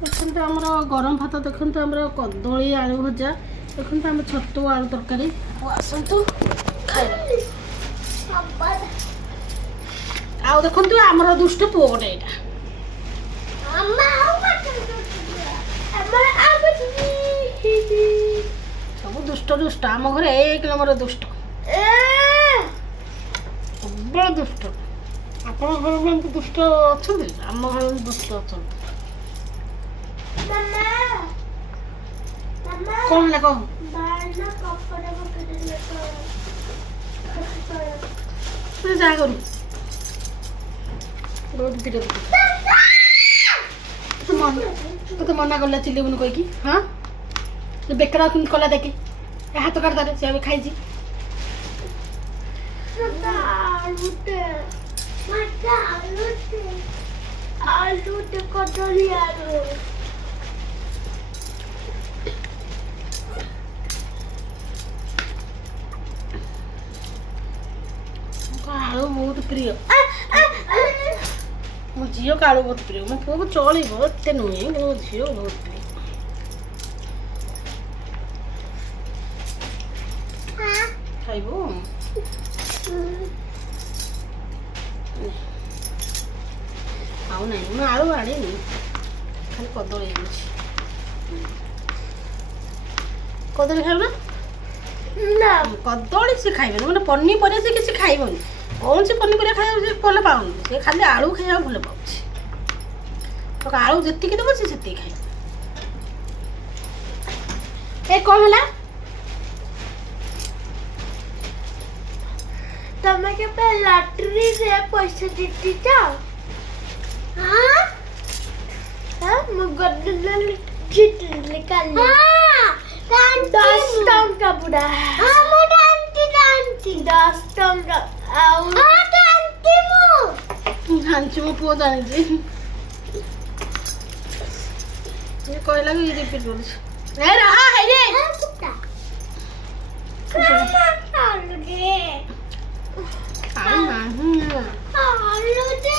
देखते आम गरम भात देखते आम कदली आलू भजा देखते आम छतु आलू तरकारी आसतु खाए आउ देखु आमर दुष्ट पुओ गोटे सब दुष्ट दुष्ट आम घर एक नंबर दुष्ट सब दुष्ट आप घर में दुष्ट अच्छा आम घर में दुष्ट अच्छा कौन ना कह जा करू तो मना कला चिल्लुन कहीकि हाँ बेकरा कला देखे हाथ काटदारे से खाई आलू कदली आलू आलू बहुत प्रिय मो झील को आलू बहुत प्रिय मो पुओ को चलो एत नुहे मो झील बहुत प्रिय खाइब आउ ना मैं आलू आनी खाली कदली कदली खाइब ना कदली से खाइबे मैंने पनीपरिया से किसी खाइबनी कौन सी पनीपरिया खाया भल पाऊनी से खाली आलू खाया भल पाऊँ तो आलू जी देव से खाए ए कौन है तमें के लॉटरी से पैसा जीती था हाँ हाँ मुझे जीत निकाल हाँ 10 टंका पूरा हाँ मोटा आंटी 10 टंका हाँ जानची मो पुओ जानी ये कहला कि रिपीट बोल ए रहा है रे आलू दे आलू नहीं आलू दे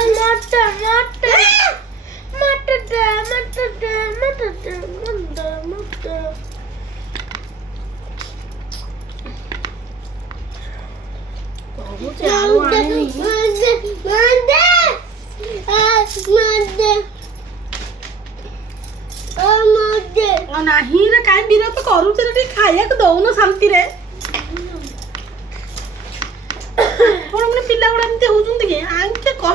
मटर मटर मटर दे मटर दे मटर मटर आलू आनी नहीं रे कहीं विरोध करू खाया दौन शांति रे कौन मैंने पिला गुड़ा एमती होती कि आंके कह